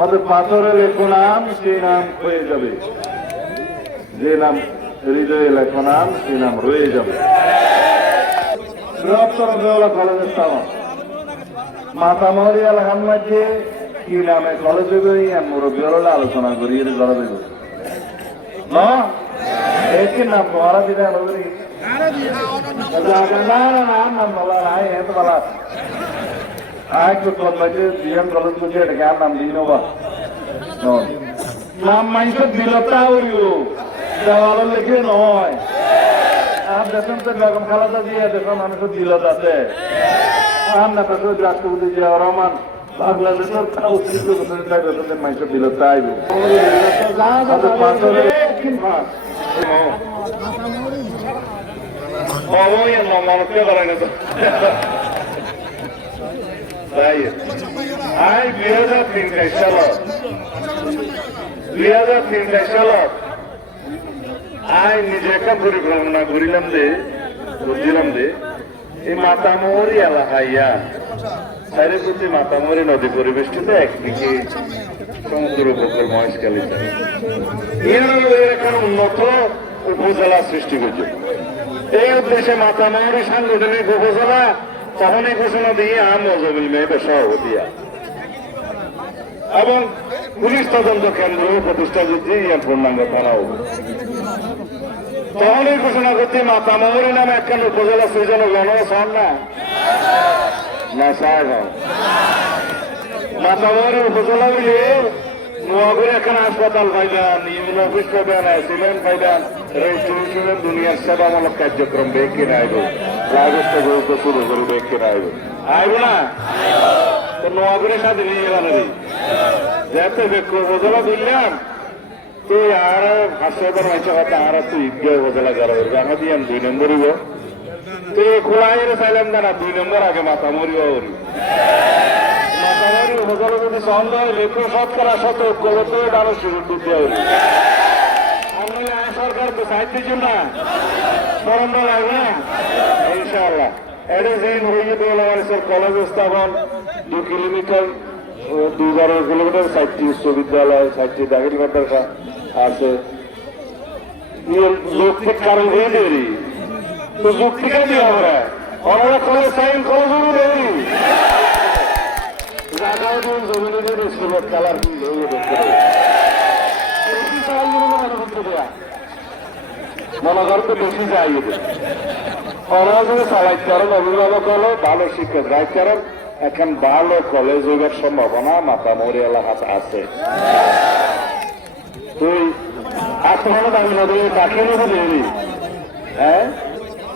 হয়তো পাথরে লেখো নাম সেই নাম হয়ে যাবে, যে নাম হৃদয়ে লেখো নাম সেই নাম রয়ে যাবে। বৃহত্তর বেওলা কলেজের স্থাপন মাতামহরি এলাকার মধ্যে কি নামে কলেজে গই মুরব্বী হলে আলোচনা করি জড়া দেব না একই নাম তোমারা দিলে নাম বলা আয় এত বলা আয় বিএম কলেজ করছে এটাকে আর নাম দিই নবা নাম মাইসে দিলতা দেওয়ালের লেখে নয় আর দেখুন তো বেগম খালেদা জিয়া দেখুন মানুষের দিলত আছে আর না তো রাষ্ট্রপতি জিয়া রহমান বাংলাদেশের মাইসের দিলতা আইব মানুষকে করেন তাই 2003 সালত নিজে একটা পরিক্রমা করিলাম বুঝছিলাম এই মাতামহরি এলাকাইয়া চারিপতি মাতামহরি নদী পরিবেষ্টিত একদিকে সমুদ্র উপকূল মহেশখালী এখন উন্নত উপজেলা সৃষ্টি করছে। এই উদ্দেশ্যে মাতামহরি সাংগঠনিক উপজেলা তখনই ঘোষণা দিয়ে মজমিল মেয়েদের সভাপতিয়া এবং পুলিশ তদন্ত কেন্দ্র প্রতিষ্ঠা করতে পূর্ণাঙ্গ থানাও তখনই ঘোষণা করতে মাতামহরি নামে একখান উপজেলা সৃজন গণসন না সাহেব মাতামহরি উপজেলা মিলে নোয়াগুড়ি এখন হাসপাতাল পাইলেন ইউন অফিস পাবেন সিমেন্ট পাইলেন রেজিস্ট্রেশনের দুনিয়ার সেবামূলক কার্যক্রম বেঁকে আইব রাজস্ব গুরুত্ব শুরু করে বেঁকে আইব আইব না তো নোয়াগুড়ির সাথে নিয়ে গেলেন যেতে বেক্ষ উপজেলা দিলাম তুই আর হাসপাতাল মাইছে কথা আর তুই ঈদগাহ উপজেলা গেল দেখা দিয়ে 2 নম্বর হইব তুই খোলা চাইলাম না 2 নম্বর আগে মাতামহরি মাতামহরি উপজেলা যদি সন্দেহ লেখো শতকরা 70 আরো শুরু দিতে হবে। সরকার তো চাইতেছি না স্মরণ লাগবে না ইনশাআল্লাহ এটা যেদিন হয়ে বেলামারিসের কলেজ স্থাপন 2 কিলোমিটার 2 কিলোমিটার 60টি বিশ্ববিদ্যালয় 60টি দাখিল মাদ্রাসা আছে যৌক্তিক কারণ হয়ে দেরি তো যৌক্তিকা দিয়ে আমরা আমরা কলেজ সাইন কলেজ দেরি জায়গায় জমিনের স্কুলের কালার মনে করতে বেশি যাই ওরা যদি চালাইতে পারেন অভিভাবক হলো ভালো শিক্ষক রাখতে পারেন এখন ভালো কলেজ হইবার সম্ভাবনা মাতামহরি এলাকাতে আছে। তুই আত্মমানে দাবি না দিলে কাকে নেবে দেবি হ্যাঁ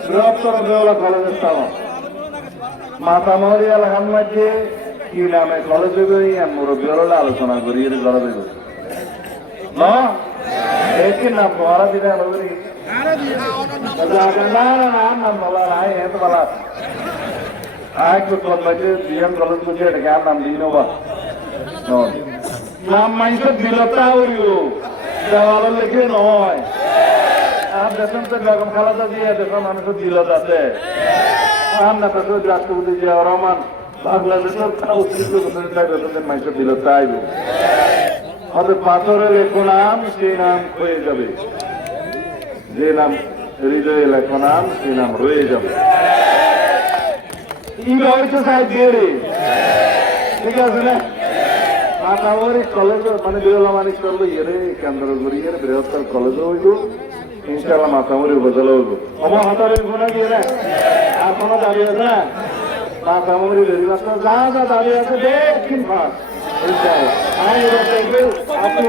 বৃহত্তর বেওলা কলেজের স্থাপন মাতামহরি এলাকার মধ্যে কি নামে কলেজে গই মুরব্বী হলে আলোচনা করি জড়া দেব না একই নাম তোমারা দিলে নাম বলা আয় এত বলা আয় বিএম কলেজ করছে এটাকে আর নাম দিই নবা নাম মাইসের দিলতা দেওয়ালের লেখে নয় আর দেখুন তো বেগম খালেদা জিয়া দেখুন মানুষের দিলত আছে আর না তো রাষ্ট্রপতি জিয়া রহমান বাংলাদেশের মাইসের দিলতা আইব হয়তো পাথরে লেখো নাম সেই নাম হয়ে যাবে, যে নাম হৃদয়ে লেখো নাম সেই নাম রয়ে যাবে। ঠিক আছে না মাতামহরি কলেজ মানে বেলামারি করলো কেন্দ্র করি বৃহত্তর কলেজ হইব ইনশাল্লাহ মাতামহরি উপজেলা হইব আমার হাতারে গুণা দিয়ে না আর কোনো দাবি আছে না মাতামহরি বেরিয়ে যা যা দাবি আছে দেখিন ভাগ ইনশাল্লাহ আপনি